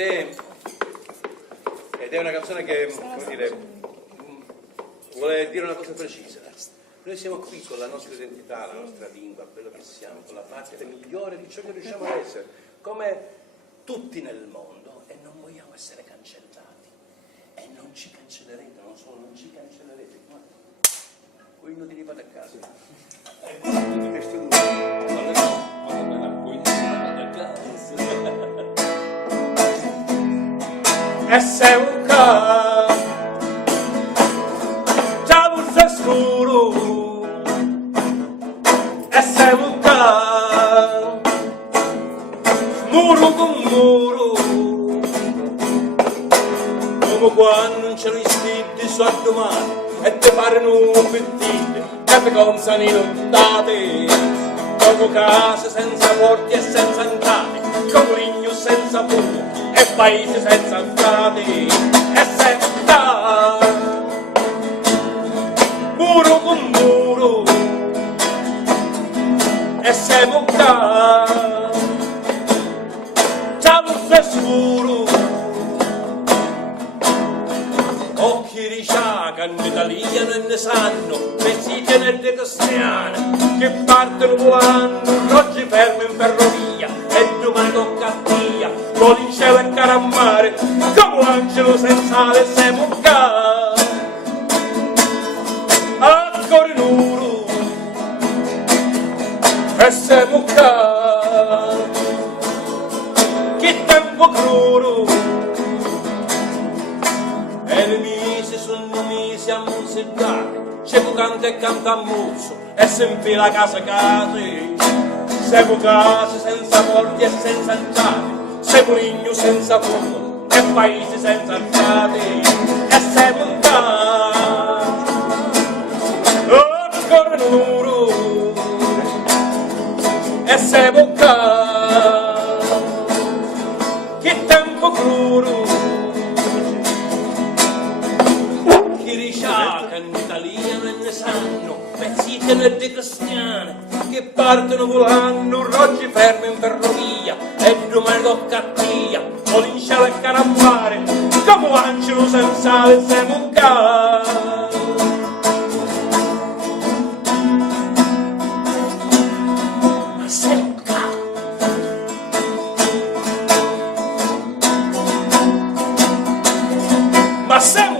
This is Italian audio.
Ed è una canzone che, come dire, vuole dire una cosa precisa. Noi siamo qui con la nostra identità, la nostra lingua, quello che siamo, con la parte migliore di ciò che riusciamo ad essere, come tutti nel mondo, e non vogliamo essere cancellati. E non ci cancellerete, non solo non ci cancellerete, ma voi inutili fate a casa. E se un ca già puzza scuro, e se un ca muro con muro, come quando non ce li stippi su a domani e te parano un pettino e te consano inondati, come case senza porti e senza entrate, come ligno senza fumo e paesi senza strade, e senza muro con muro, e siamo qua, già non sei scuro, occhi di sciacano italiano e ne sanno, vestiti nelle cristiane, che partono volando, oggi fermo in ferrovia, e domani tocca a via, voli in cielo e carammare, come un angelo senza ale siamo qua, ancora in oro, e siamo qua, che tempo cruro, e le mise sono mise a musicare, c'è un canta e canta a muzzo, e si infila casa case, siamo case senza porti e senza entrate, siamo ligno senza fumo e paesi senza alzate, e siamo qua, ancora nero, e siamo qua, che tempo cruro, chi risciacca in italiano e ne sanno, pezzite e di cristiane, che partono volando, oggi fermo in ferrovia, e domani tocca a via, voli in cielo e carammare, come un angelo senza ale siamo qua. Ma siamo qua. Ma siamo